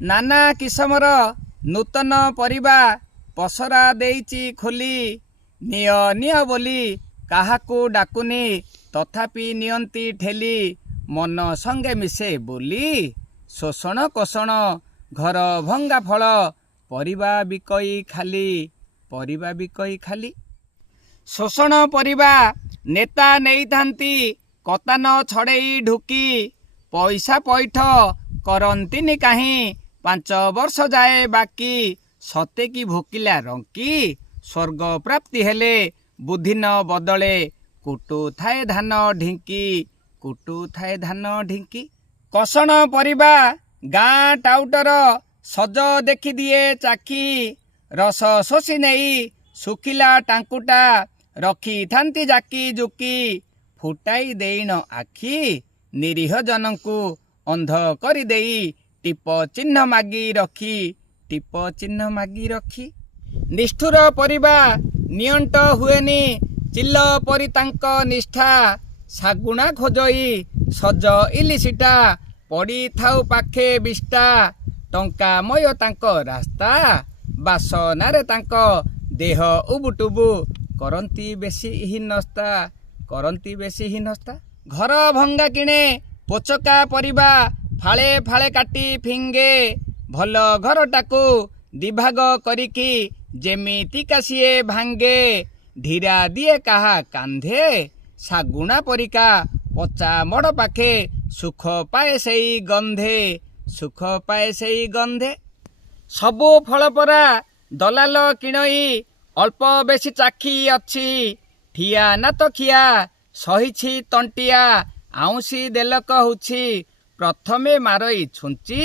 नाना किसमर नूतन परिबा पसरा देइची खोली निय निय बोली काहाकू डाकुनी तथापि नियंती ठेली मन संगे मिसे बोली शोषण कोषण घर भंगा फल परिबा बिकई खाली शोषण परिबा नेता नहीं थांती कता न छड़ेई ढुकी पैसा पैठ करंतिनी काहीं 5 वर्ष जाए बाकी सते की भोकिला रंकी स्वर्ग प्राप्ति हेले बुद्धि न बदले कुटु थाए धान ढिंकी कषण परिबा गाँ टाउटर सज देखी दिए चाखी रस शोषी नहीं सुखिला टांकुटा रखी थांती जाकी जुकी फुटाई देइन आखि निरीह जनंकु अंध करी देई टिप चिन्ह मागी रखी निष्ठुर परिबा नियंट हुएनी चिल्ल परि तांक निष्ठा सागुणा खोजई सज इलिसिटा पड़ी थाउ पाखे बिष्टा टंकामय तांक रास्ता बासनारे तांक देह उबुटुबु करंती बेसी हीनस्ता घर भंगा किणे पोचका परिबा फाळे फाळे काटी फिंगे भल घरटाकू दिभाग करिकी जेमितिका सिए भांगे धीरा दिए काहा कांधे सागुणा परिका पचा मड़ पाखे सुख पाए सेई गंधे सबु फलपरा दलाल किणई अल्प बेसी चाखी अछि ठिया ना तो खिया सहिछि तंटिया आउसी देल कहुछि प्रथमे मारई छुंची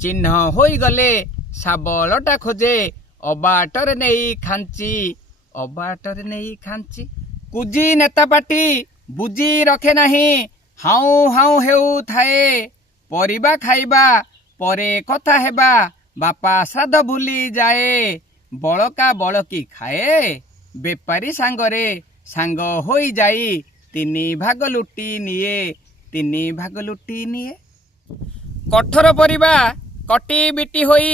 चिन्ह होई गले साबलटा खोजे अबाटरे नेई खांची कुजी नेता पाटी बुझी रखे नाही हाउ हाउ हेउ थाए परिबा खाइबा परे कथा हेबा बापा श्राद्ध भूली जाए बळका बळकी खाए बेपारी सांगरे सांग होई जाई तिनी भाग लुटी निए कठोर परिबा कटी बिटी होई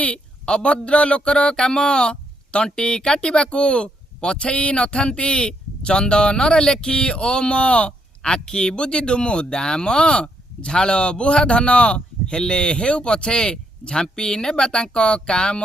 अभद्र लोकर काम तंटी काटिबाकू पछेई नथांती चंदनर लेखी ओम आखि बुझी दुमु दाम झाल बुहा धन हेले हेउ पछे झांपी नेबा तांक काम